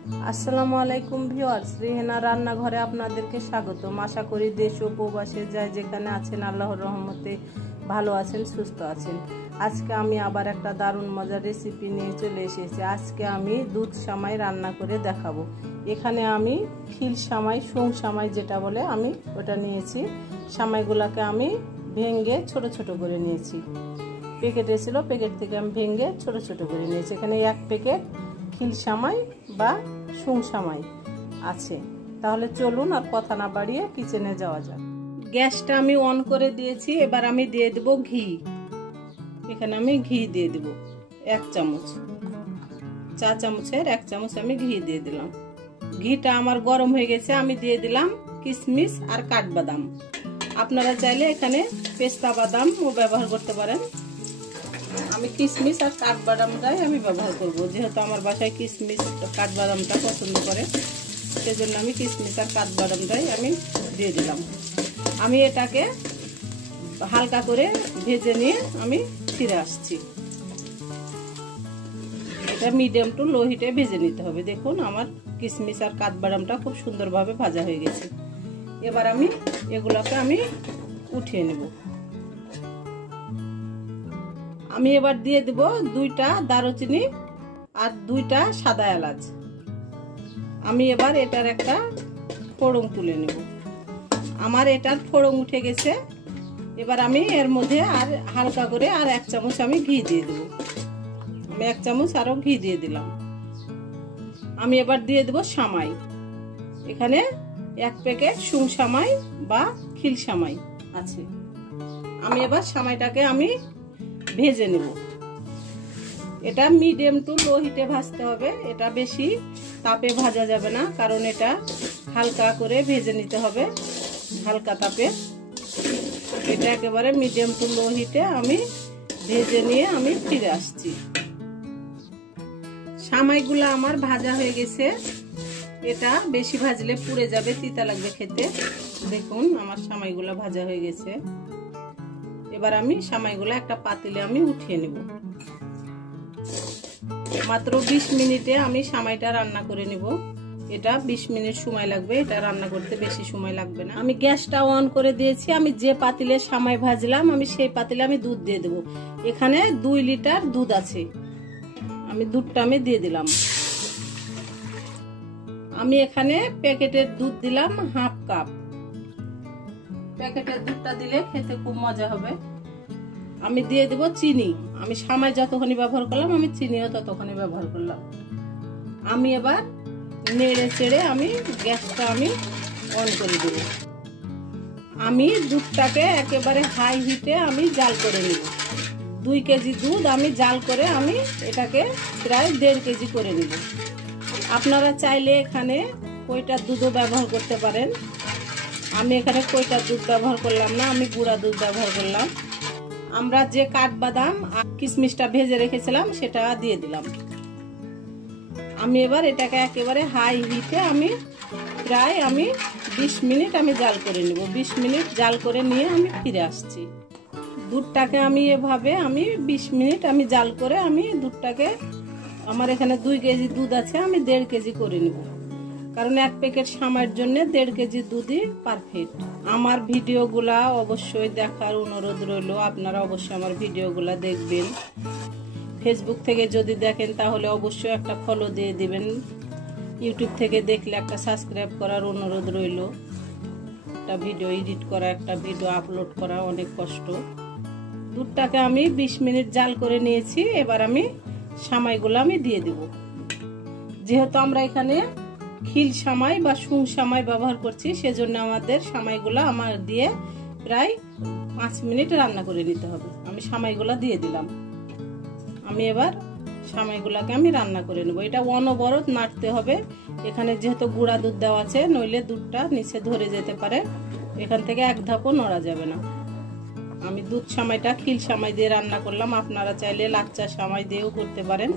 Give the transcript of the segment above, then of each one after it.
আসসালামু আলাইকুম ভিউয়ার্স, রিহেনা রান্নাঘরে আপনাদেরকে স্বাগতম। আশা করি দেশ ও প্রবাসে যায় যেখানে আছেন আল্লাহর রহমতে ভালো আছেন, সুস্থ আছেন। আজকে আমি আবার একটা দারুণ মজার রেসিপি নিয়ে চলে এসেছি। আজকে আমি দুধ সামাই রান্না করে দেখাবো। এখানে আমি খিল সামাই, শুং সামাই যেটা বলে, আমি ওটা নিয়েছি। সামাইগুলোকে আমি ভেঙে ছোট ছোট করে নিয়েছি। প্যাকেটে ছিল, প্যাকেট থেকে আমি ভেঙে ছোট ছোট করে নিয়েছি। এখানে এক প্যাকেট খিল সামাই বা শুং সামাই আছে। তাহলে চলুন আর কথা না বাড়িয়ে কিচেনে যাওয়া যাক। গ্যাসটা আমি অন করে দিয়েছি। এবার আমি দিয়ে দেব ঘি। এখানে আমি ঘি দিয়ে দেব 1 চামচ, চা চামচের 1 চামচ আমি ঘি দিয়ে দিলাম। ঘিটা আমার গরম হয়ে গেছে। আমি দিয়ে দিলাম কিশমিশ আর কাঠবাদাম। আপনারা চাইলে এখানে পেস্তা বাদামও ব্যবহার করতে পারেন। আমি কিশমিশ আর কাঠবাদামটাই আমি ব্যবহার করব, যেহেতু আমার বাসায় কিশমিশ কাঠবাদামটা পছন্দ করে, সেজন্য আমি কিশমিশ আর কাঠবাদামটাই আমি দিয়ে দিলাম। আমি এটাকে হালকা করে ভেজে নিয়ে আমি ফিরে আসছি। এটা মিডিয়াম টু লো হিটে ভেজে নিতে হবে। দেখুন আমার কিশমিশ আর কাঠবাদামটা খুব সুন্দরভাবে ভাজা হয়ে গেছে। এবার আমি এগুলোকে আমি উঠিয়ে নেব। আমি এবার দিয়ে দেব 2টা দারুচিনি আর 2টা সাদা এলাচ। আমি এবার এটার একটা ফোড়ন তুলে নেব। আমার এটার ফোড়ন উঠে গেছে। এবার আমি এর মধ্যে আর হালকা করে আর 1 চামচ আমি ঘি দিয়ে দেব। আমি 1 চামচ আরো ঘি দিয়ে দিলাম। আমি এবার দিয়ে দেব সামাই। এখানে 1 প্যাকেট শুং সামাই বা খিল সামাই আছে। আমি এবার সামাইটাকে আমি ভেজে নেব। এটা মিডিয়াম টু লো হিটে ভাজতে হবে। এটা বেশি তাপে ভাজা যাবে না, কারণ এটা হালকা করে ভেজে নিতে হবে, হালকা তাপে। এটা একেবারে মিডিয়াম টু লো হিটে আমি ভেজে নিয়ে আমি ফিরে আসছি। সামাইগুলো আমার ভাজা হয়ে গেছে। এটা বেশি ভাজলে পুড়ে যাবে, তিতা লাগবে খেতে। দেখুন আমার সামাইগুলো ভাজা হয়ে গেছে। এবার আমি সামাইগুলো একটা পাতিলে আমি উঠিয়ে নেব। মাত্র 20 মিনিটে আমি সামাইটা রান্না করে নেব। এটা 20 মিনিট সময় লাগবে, এটা রান্না করতে বেশি সময় লাগবে না। আমি গ্যাসটা অন করে দিয়েছি। আমি যে পাতিলে সামাই ভাজলাম, আমি সেই পাতিলে আমি দুধ দিয়ে দেব। এখানে 2 লিটার দুধ আছে। আমি দুধটা আমি দিয়ে দিলাম। আমি এখানে প্যাকেটের দুধ দিলাম 1/2 কাপ। প্যাকেটের দুধটা দিলে খেতে খুব মজা হবে। আমি দিয়ে দেব চিনি। আমি সামাই যতক্ষণই ব্যবহার করলাম, আমি চিনিও ততক্ষণই ব্যবহার করলাম। আমি এবার নেড়ে চেড়ে আমি গ্যাসটা আমি অন করে দেব। আমি দুধটাকে একেবারে হাই হিটে আমি জাল করে নেব। 2 কেজি দুধ আমি জাল করে আমি এটাকে প্রায় 1.5 কেজি করে নেব। আপনারা চাইলে এখানে কইটার দুধও ব্যবহার করতে পারেন। আমি এখানে কইটার দুধ ব্যবহার করলাম না, আমি গুঁড়া দুধ ব্যবহার করলাম। আমরা যে কাঠবাদাম আর কিশমিশটা ভেজে রেখেছিলাম সেটা দিয়ে দিলাম। আমি এবার এটাকে একেবারে হাই হিটে আমি প্রায় 20 মিনিট আমি জাল করে নেব। 20 মিনিট জাল করে নিয়ে আমি ফিরে আসছি। দুধটাকে আমি এভাবে 20 মিনিট আমি জাল করে আমি দুধটাকে, আমার এখানে 2 কেজি দুধ আছে, আমি 1.5 কেজি করে নেব, কারণ 1 প্যাকেট সামাইয়ের জন্য 1.5 কেজি দুধই পারফেক্ট। আমার ভিডিওগুলা অবশ্যই দেখার অনুরোধ রইল। আপনারা অবশ্যই আমার ভিডিওগুলা দেখবেন। ফেসবুক থেকে যদি দেখেন তাহলে অবশ্যই একটা ফলো দিয়ে দিবেন। ইউটিউব থেকে দেখলে একটা সাবস্ক্রাইব করার অনুরোধ রইল। একটা ভিডিও এডিট করা, একটা ভিডিও আপলোড করা অনেক কষ্ট। দুধটাকে আমি 20 মিনিট জাল করে নিয়েছি। এবার আমি সামাইগুলো আমি দিয়ে দেব। যেহেতু আমরা এখানে খিল সামাই বা শুং সামাই ব্যবহার করছি, সেজন্য আমাদের সামাইগুলো আমার দিয়ে প্রায় 5 মিনিট রান্না করে নিতে হবে। আমি সামাইগুলো দিয়ে দিলাম। আমি এবার সামাইগুলোকে আমি রান্না করে নেব। এটা অনবরত নাড়তে হবে। এখানে যেহেতু গুঁড়া দুধ দেওয়া আছে, নইলে দুধটা নিচে ধরে যেতে পারে। এখান থেকে 1 ধাপও নড়া যাবে না। আমি দুধ সামাইটা খিল সামাই দিয়ে রান্না করলাম। আপনারা চাইলে লাচ্চা সামাই দিয়েও করতে পারেন,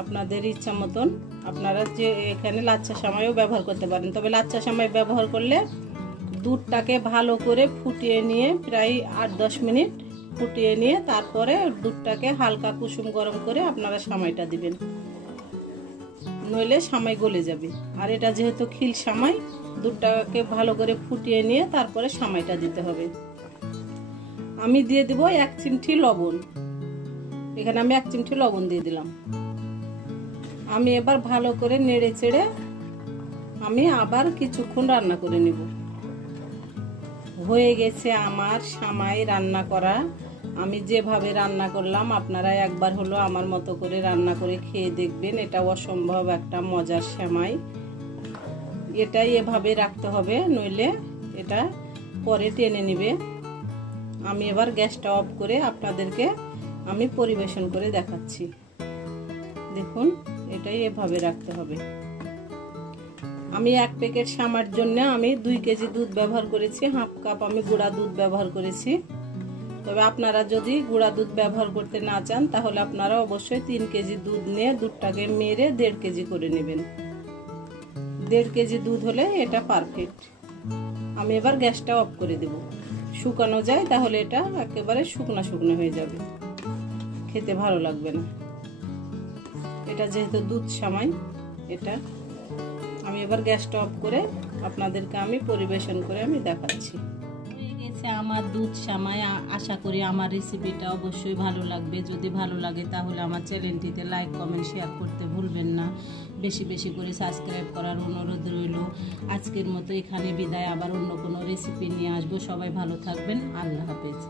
আপনাদের ইচ্ছা মতন। আপনারা যে এখানে লাচ্চা সামাইও ব্যবহার করতে পারেন। তবে লাচ্চা সামাই ব্যবহার করলে দুধটাকে ভালো করে ফুটিয়ে নিয়ে প্রায় 8-10 মিনিট ফুটিয়ে নিয়ে তারপরে দুধটাকে হালকা কুসুম গরম করে আপনারা সামাইটা দিবেন। নইলে সামাই গলে যাবে। আর এটা যেহেতু খিল সামাই, দুধটাকে ভালো করে ফুটিয়ে নিয়ে তারপরে সামাইটা দিতে হবে। আমি দিয়ে দিব 1 চিমটি লবণ। এখানে আমি 1 চিমটি লবণ দিয়ে দিলাম। আমি এবার ভালো করে নেড়ে চেড়ে আমি আবার কিছুক্ষণ রান্না করে নিব। হয়ে গেছে আমার সামাই রান্না করা। আমি যেভাবে রান্না করলাম আপনারা একবার হলো আমার মতো করে রান্না করে খেয়ে দেখবেন। এটা অসম্ভব একটা মজার সেমাই। এটাই এভাবে রাখতে হবে, নইলে এটা পরে টেনে নিবে। আমি এবার গ্যাসটা অফ করে আপনাদেরকে আমি পরিবেশন করে দেখাচ্ছি। দেখুন, এটাই এভাবে রাখতে হবে। আমি 1 প্যাকেট সামার জন্য আমি 2 কেজি দুধ ব্যবহার করেছি। হাফ কাপ আমি গুঁড়া দুধ ব্যবহার করেছি। তবে আপনারা যদি গুঁড়া দুধ ব্যবহার করতে না চান তাহলে আপনারা অবশ্যই 3 কেজি দুধ নিয়ে দুধটাকে মেরে 1.5 কেজি করে নেবেন। 1.5 কেজি দুধ হলে এটা পারফেক্ট। আমি এবার গ্যাসটা অফ করে দেব। শুকানো যায় তাহলে এটা একেবারে শুকনো শুকনো হয়ে যাবে, খেতে ভালো লাগবে না। এটা যেহেতু দুধ সামাই, এটা আমি এবার গ্যাসটা অফ করে আপনাদেরকে আমি পরিবেশন করে আমি দেখাচ্ছি। হয়ে গেছে আমার দুধ সামাই। আশা করি আমার রেসিপিটা অবশ্যই ভালো লাগবে। যদি ভালো লাগে তাহলে আমার চ্যানেলটিতে লাইক, কমেন্ট, শেয়ার করতে ভুলবেন না। বেশি বেশি করে সাবস্ক্রাইব করার অনুরোধ রইল। আজকের মতো এখানে বিদায়। আবার অন্য কোনো রেসিপি নিয়ে আসবো। সবাই ভালো থাকবেন। আল্লাহ হাফেজ।